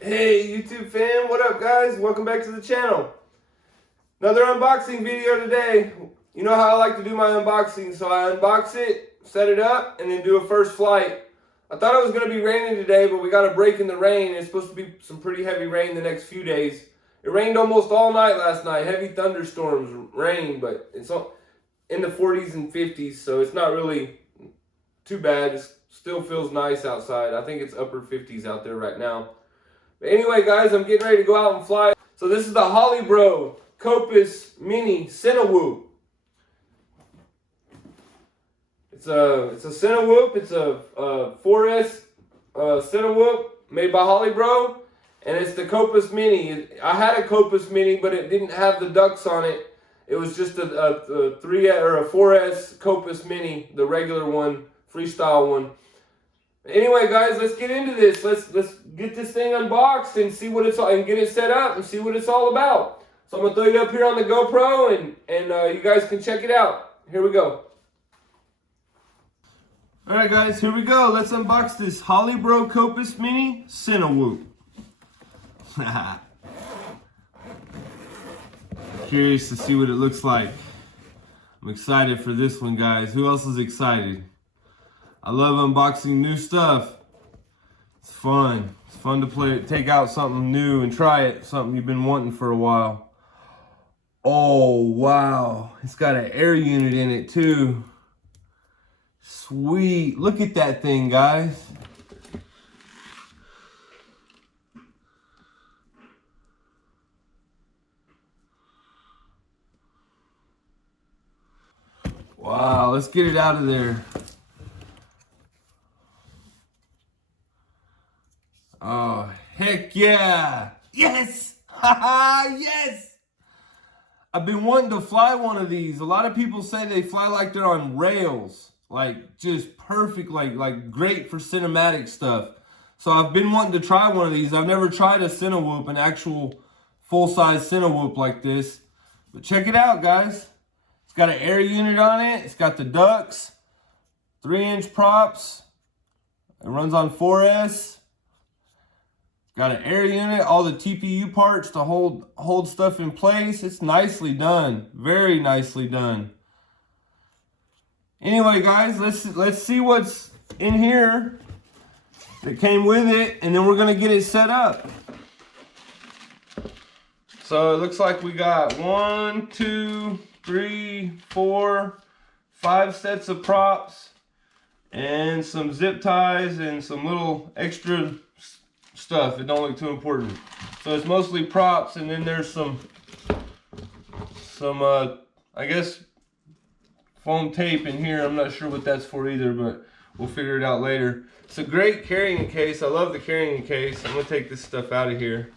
Hey YouTube fam, what up guys? Welcome back to the channel. Another unboxing video today. You know how I like to do my unboxing, so I unbox it, set it up, and then do a first flight. I thought it was going to be raining today, but we got a break in the rain. It's supposed to be some pretty heavy rain the next few days. It rained almost all night last night. Heavy thunderstorms, rain, but it's in the 40s and 50s, so it's not really too bad. It still feels nice outside. I think it's upper 50s out there right now. But anyway, guys, I'm getting ready to go out and fly. So this is the Holybro Kopis Mini CineWhoop. It's a CineWhoop. It's a 4S CineWhoop made by Holybro, and it's the Kopis Mini. I had a Kopis Mini, but it didn't have the ducks on it. It was just a 3S or a 4S Kopis Mini, the regular one, freestyle one. Anyway, guys, let's get into this. Let's get this thing unboxed and see what it's all, and get it set up and see what it's all about. So I'm gonna throw you up here on the GoPro, and you guys can check it out. Here we go. All right, guys, here we go. Let's unbox this Holybro Kopis Mini CineWhoop. Curious to see what it looks like. I'm excited for this one, guys. Who else is excited? I love unboxing new stuff. It's fun. It's fun to take out something new and try it. Something you've been wanting for a while. Oh, wow. It's got an air unit in it too. Sweet. Look at that thing, guys. Wow, let's get it out of there. Oh, heck yeah. Yes. Haha, yes. I've been wanting to fly one of these. A lot of people say they fly like they're on rails. Like just perfect, like great for cinematic stuff. So I've been wanting to try one of these. I've never tried a CineWhoop, an actual full-size CineWhoop like this. But check it out, guys. It's got an air unit on it. It's got the ducks, 3-inch props. It runs on 4S. Got an air unit, all the TPU parts to hold stuff in place. It's nicely done. Very nicely done. Anyway, guys, let's see what's in here that came with it, and then we're gonna get it set up. So it looks like we got 1, 2, 3, 4, 5 sets of props and some zip ties and some little extra stuff. It don't look too important. So it's mostly props, and then there's some I guess foam tape in here. I'm not sure what that's for either, but we'll figure it out later. It's a great carrying case. I love the carrying case. I'm gonna take this stuff out of here.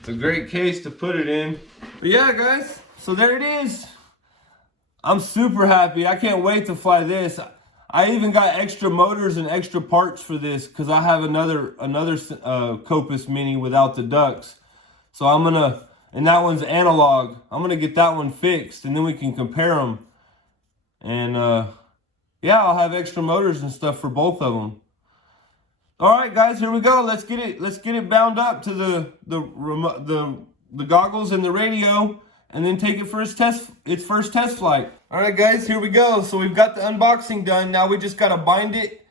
It's a great case to put it in. But yeah, guys, so there it is. I'm super happy. I can't wait to fly this. I even got extra motors and extra parts for this because I have another Kopis Mini without the ducks. So I'm gonna, and that one's analog. I'm gonna get that one fixed, and then we can compare them. And yeah, I'll have extra motors and stuff for both of them. All right, guys, here we go. Let's get it bound up to the goggles and the radio, and then take it for its first test flight. All right, guys, here we go. So we've got the unboxing done. Now we just got to bind it,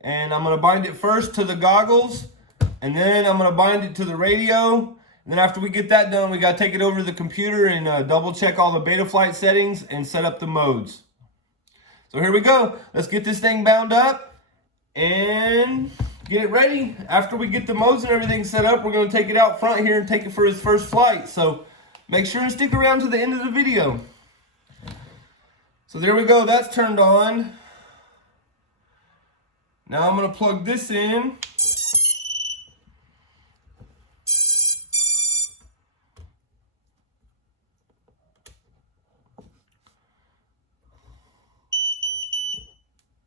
and I'm going to bind it first to the goggles, and then I'm going to bind it to the radio. And then after we get that done, we got to take it over to the computer and double check all the beta flight settings and set up the modes. So here we go. Let's get this thing bound up and get it ready. After we get the modes and everything set up, we're going to take it out front here and take it for its first flight. So make sure and stick around to the end of the video. So there we go, that's turned on. Now I'm gonna plug this in.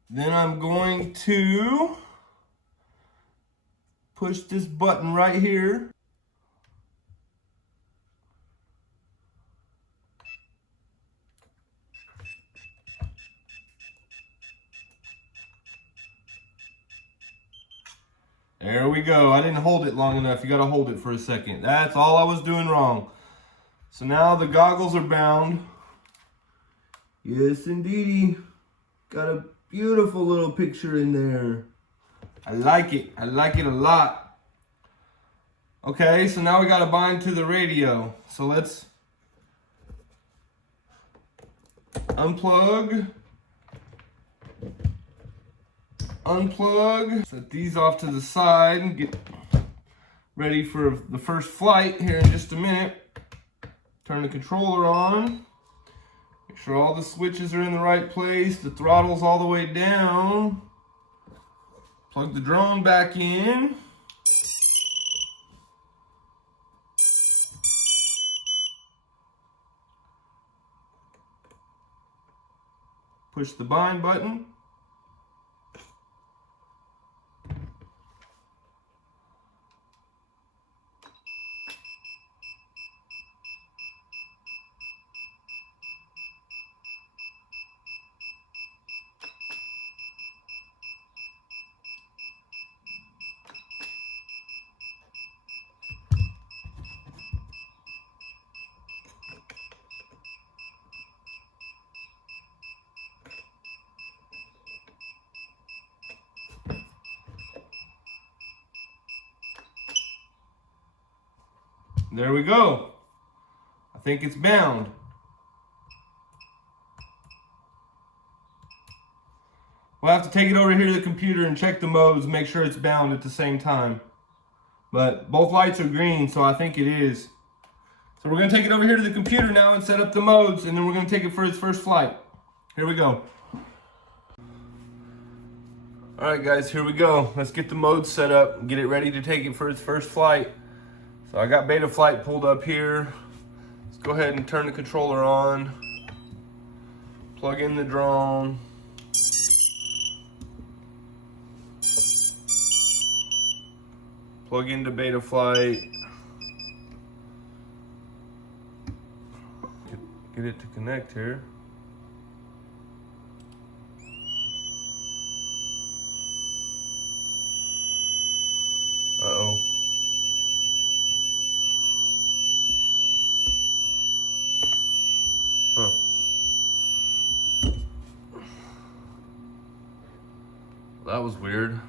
Then I'm going to push this button right here. There we go. I didn't hold it long enough. You gotta hold it for a second. That's all I was doing wrong. So now the goggles are bound. Yes, indeedy. Got a beautiful little picture in there. I like it. I like it a lot. Okay, so now we gotta bind to the radio. So let's unplug. Set these off to the side and get ready for the first flight here in just a minute. Turn the controller on. Make sure all the switches are in the right place. The throttle's all the way down. Plug the drone back in. Push the bind button. There we go. I think it's bound. We'll have to take it over here to the computer and check the modes, make sure it's bound at the same time. But both lights are green, so I think it is. So we're gonna take it over here to the computer now and set up the modes, and then we're gonna take it for its first flight. Here we go. All right, guys, here we go. Let's get the modes set up and get it ready to take it for its first flight. So I got beta flight pulled up here. Let's go ahead and turn the controller on. Plug in the drone. Plug into beta flight. Get it to connect here. Uh-oh. Huh. That was weird.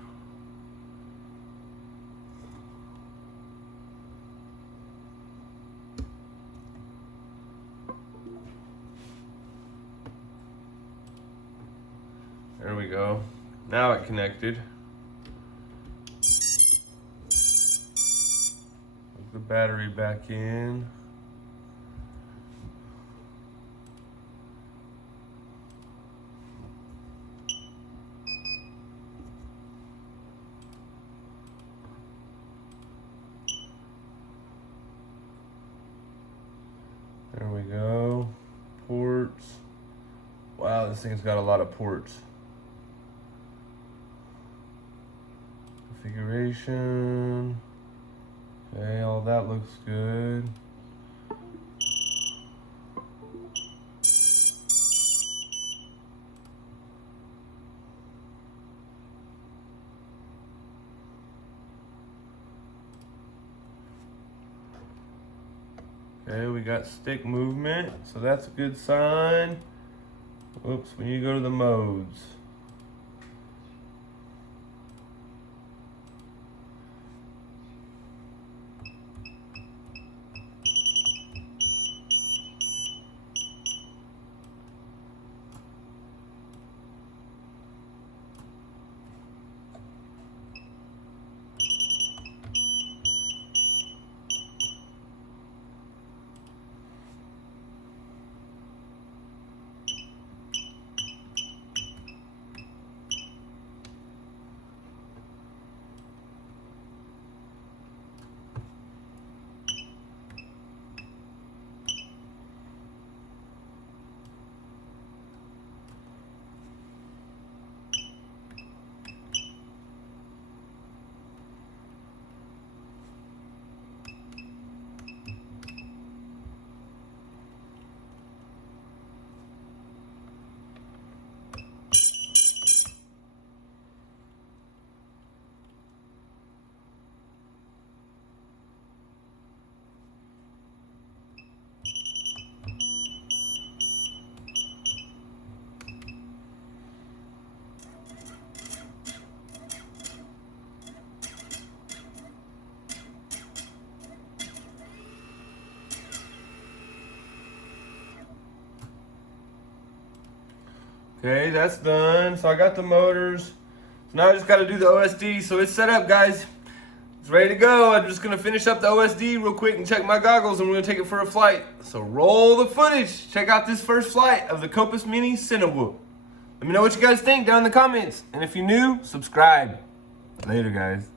There we go. Now it connected. Plug the battery back in. There we go. Ports. Wow, this thing's got a lot of ports. Configuration. Okay, all that looks good. Okay, we got stick movement, so that's a good sign. Oops, we need to go to the modes. Okay, that's done. So I got the motors. So now I just got to do the OSD. So it's set up, guys. It's ready to go. I'm just going to finish up the OSD real quick and check my goggles, and we're going to take it for a flight. So roll the footage. Check out this first flight of the Kopis Mini CineWhoop. Let me know what you guys think down in the comments. And if you're new, subscribe. Later, guys.